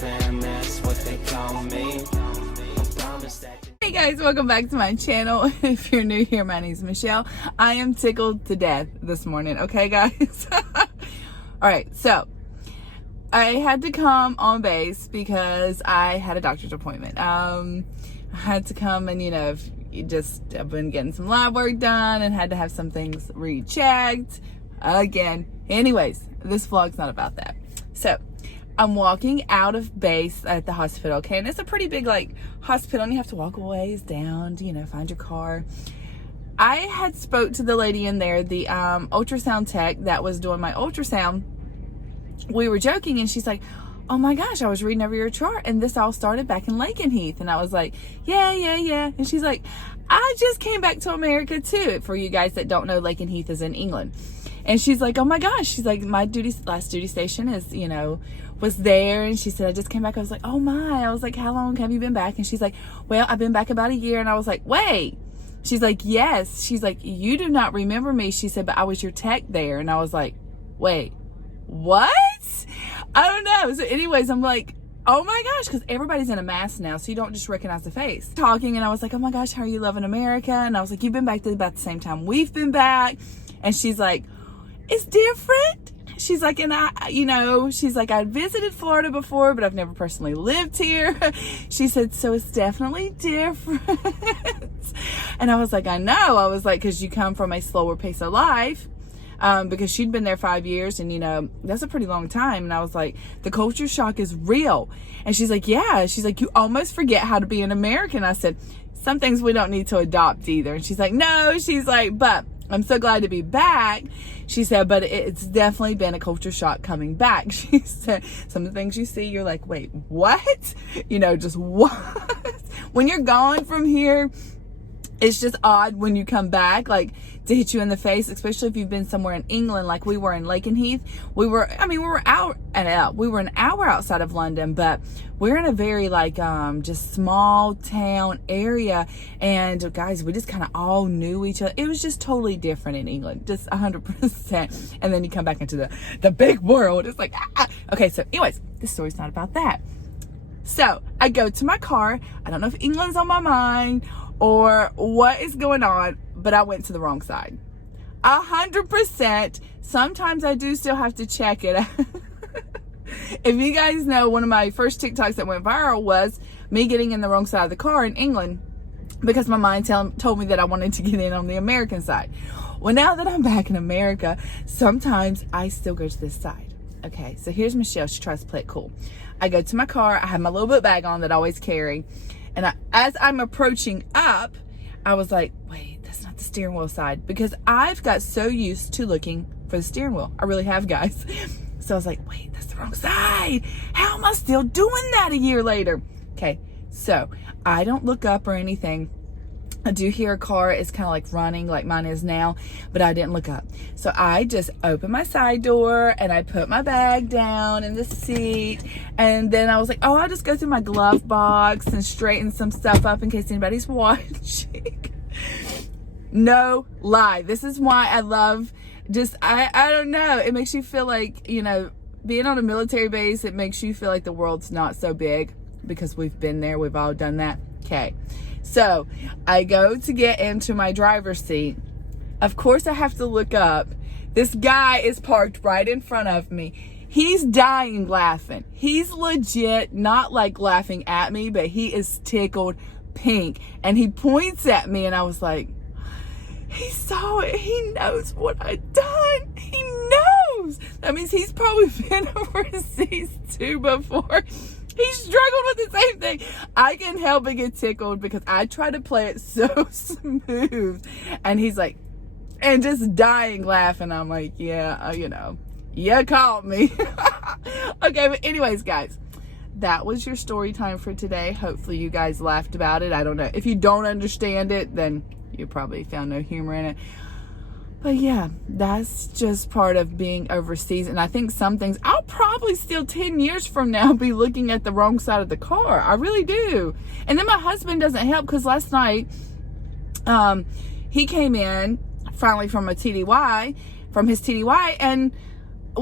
fam, that's what they call me. Hey guys, welcome back to my channel. If you're new here, my name is Michelle. I am tickled to death this morning, okay guys? Alright, so I had to come on base because I had a doctor's appointment. I had to come and, you know, I've been getting some lab work done and had to have some things rechecked again. Anyways, this vlog's not about that. So I'm walking out of base at the hospital, okay? And it's a pretty big, like, hospital, and you have to walk a ways down to, you know, find your car. I had spoke to the lady in there, the ultrasound tech that was doing my ultrasound. We were joking, and she's like, oh my gosh, I was reading over your chart, and this all started back in Lakenheath. And I was like, yeah. And she's like, I just came back to America too. For you guys that don't know, Lakenheath is in England. And she's like, oh my gosh. She's like, my last duty station is, you know, was there. And she said, I just came back. I was like, oh my. I was like, how long have you been back? And she's like, well, I've been back about a year. And I was like, wait. She's like, yes. She's like, you do not remember me. She said, but I was your tech there. And I was like, wait, what? I don't know. So anyways, I'm like, oh my gosh, because everybody's in a mask now, so you don't just recognize the face. Talking, and I was like, oh my gosh, how are you loving America? And I was like, you've been back to about the same time we've been back. And she's like, it's different. She's like, and she's like, I visited Florida before, but I've never personally lived here. She said, so it's definitely different. And I was like, I know. I was like, because you come from a slower pace of life. Because she'd been there 5 years, and, you know, that's a pretty long time. And I was like, the culture shock is real. And she's like, yeah. She's like, you almost forget how to be an American. I said, some things we don't need to adopt either. And she's like, no. She's like, but I'm so glad to be back. She said, but it's definitely been a culture shock coming back. She said, some of the things you see, you're like, wait, what? You know, just what? When you're gone from here, it's just odd when you come back, like, to hit you in the face, especially if you've been somewhere in England, like we were in Lakenheath. We were an hour outside of London, but we're in a very, like, just small town area. And guys, we just kind of all knew each other. It was just totally different in England, just 100%. And then you come back into the big world. It's like, ah. Okay, so anyways, this story's not about that. So I go to my car. I don't know if England's on my mind or what is going on, but I went to the wrong side. 100%. Sometimes I do still have to check it. If you guys know, one of my first TikToks that went viral was me getting in the wrong side of the car in England because my mind told me that I wanted to get in on the American side. Well, now that I'm back in America, sometimes I still go to this side. Okay, so here's Michelle. She tries to play it cool. I go to my car. I have my little book bag on that I always carry. And as I'm approaching up, I was like, wait, that's not the steering wheel side. Because I've got so used to looking for the steering wheel. I really have, guys. So I was like, wait, that's the wrong side. How am I still doing that a year later? Okay, so I don't look up or anything. I do hear a car is kind of like running like mine is now, but I didn't look up. So I just opened my side door and I put my bag down in the seat. And then I was like, oh, I'll just go through my glove box and straighten some stuff up in case anybody's watching. No lie. This is why I love I don't know. It makes you feel like, you know, being on a military base, it makes you feel like the world's not so big because we've been there. We've all done that. Okay. So I go to get into my driver's seat. Of course, I have to look up. This guy is parked right in front of me. He's dying laughing. He's legit not like laughing at me, but he is tickled pink. And he points at me, and I was like, he saw it. He knows what I've done. He knows. That means he's probably been overseas too before. He struggled with the same thing. I can help but get tickled because I try to play it so smooth. And he's like, and just dying laughing. I'm like, yeah, you know, you caught me. Okay, but anyways, guys, that was your story time for today. Hopefully you guys laughed about it. I don't know. If you don't understand it, then you probably found no humor in it. But yeah, that's just part of being overseas. And I think some things, I'll probably still 10 years from now be looking at the wrong side of the car. I really do. And then my husband doesn't help because last night, he came in finally from his TDY, and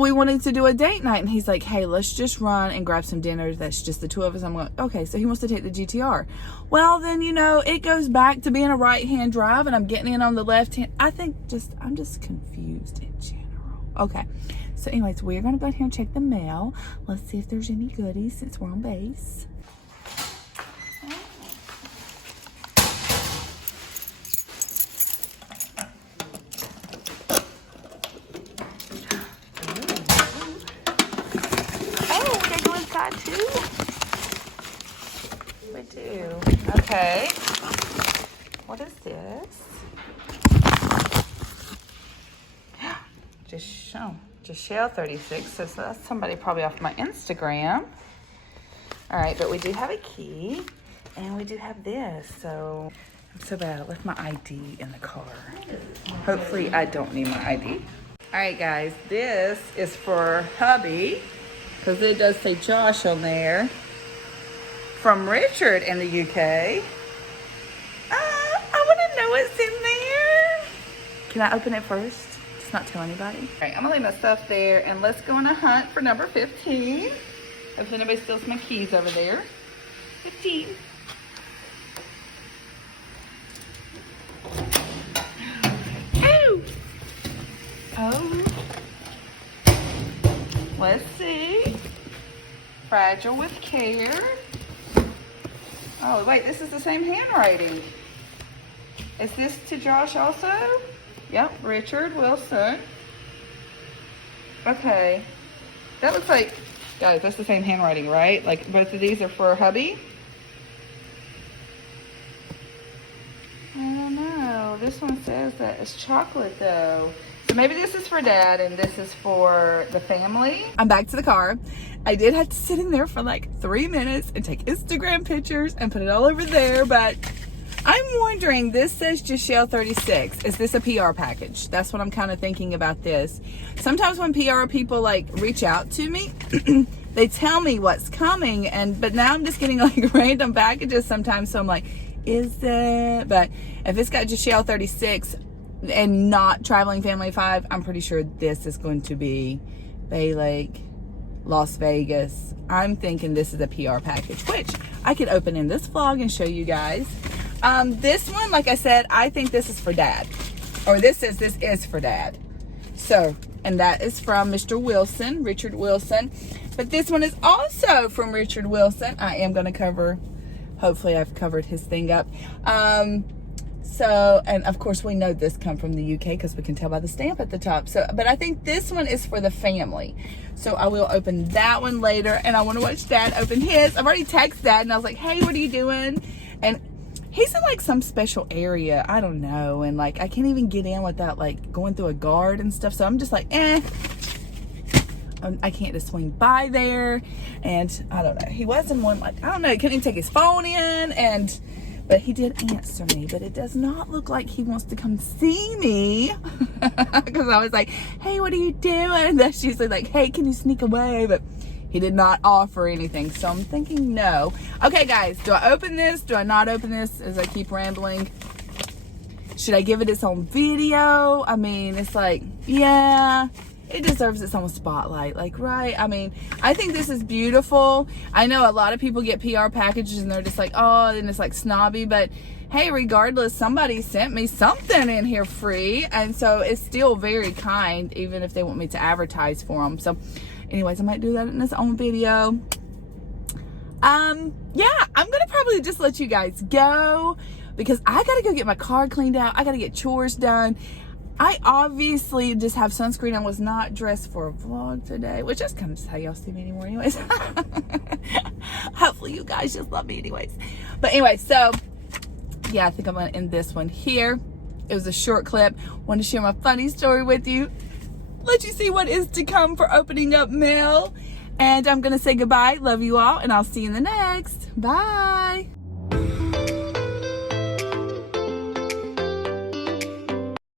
we wanted to do a date night, and he's like, hey, let's just run and grab some dinner. That's just the two of us. I'm like, okay. So he wants to take the GTR. Well, then, you know, it goes back to being a right-hand drive, and I'm getting in on the left hand. I'm just confused in general. Okay. So anyways, we're going to go ahead and check the mail. Let's see if there's any goodies since we're on base. Too? We do. Okay. What is this? Just Shell 36. So that's somebody probably off my Instagram. All right, but we do have a key, and we do have this. So I'm so bad. I left my ID in the car. Hopefully, I don't need my ID. All right, guys. This is for hubby, because it does say Josh on there. From Richard in the UK. I want to know what's in there. Can I open it first? Just not tell anybody. All right, I'm gonna leave my stuff there, and let's go on a hunt for number 15. Hopefully nobody steals my keys over there. 15. Oh. Oh. Let's see. Fragile with care. Oh, wait, this is the same handwriting. Is this to Josh also? Yep, Richard Wilson. Okay. That looks like, guys, that's the same handwriting, right? Like, both of these are for hubby? I don't know. This one says that it's chocolate, though. So maybe this is for dad and this is for the family. I'm back to the car. I did have to sit in there for like 3 minutes and take Instagram pictures and put it all over there, but I'm wondering, this says Shell 36. Is this a PR package? That's what I'm kind of thinking about this. Sometimes when PR people like reach out to me, they tell me what's coming, but now I'm just getting like random packages sometimes, so I'm like, is it? But if it's got Shell 36 and not Traveling Family 5, I'm pretty sure this is going to be Bay Lake, Las Vegas. I'm thinking this is a PR package, which I could open in this vlog and show you guys. This one, like I said, I think this is for dad. Or this is for dad. So, and that is from Mr. Wilson, Richard Wilson. But this one is also from Richard Wilson. I am going to cover, hopefully I've covered his thing up. So, and of course we know this come from the UK because we can tell by the stamp at the top. So, but I think this one is for the family. So I will open that one later, and I want to watch Dad open his. I've already texted Dad and I was like, hey, what are you doing? And he's in like some special area. I don't know. And like, I can't even get in without like going through a guard and stuff. So I'm just like, I can't just swing by there. And I don't know. He was in one, like, I don't know. He couldn't even take his phone in, but he did answer me, but it does not look like he wants to come see me. Because I was like, hey, what are you doing? That's usually like, hey, can you sneak away? But he did not offer anything. So I'm thinking no. Okay, guys, do I open this? Do I not open this as I keep rambling? Should I give it its own video? I mean, it's like, yeah, it deserves its own spotlight, like, right? I mean, I think this is beautiful. I know a lot of people get PR packages and they're just like, oh, and it's like snobby, but hey, regardless, somebody sent me something in here free, and so it's still very kind, even if they want me to advertise for them. So anyways, I might do that in its own video. Yeah, I'm gonna probably just let you guys go because I gotta go get my car cleaned out. I gotta get chores done. I obviously just have sunscreen. I was not dressed for a vlog today, which is kind of how y'all see me anymore anyways. Hopefully you guys just love me anyways. But anyway, so yeah, I think I'm gonna end this one here. It was a short clip. Wanted to share my funny story with you. Let you see what is to come for opening up mail. And I'm gonna say goodbye. Love you all, and I'll see you in the next. Bye.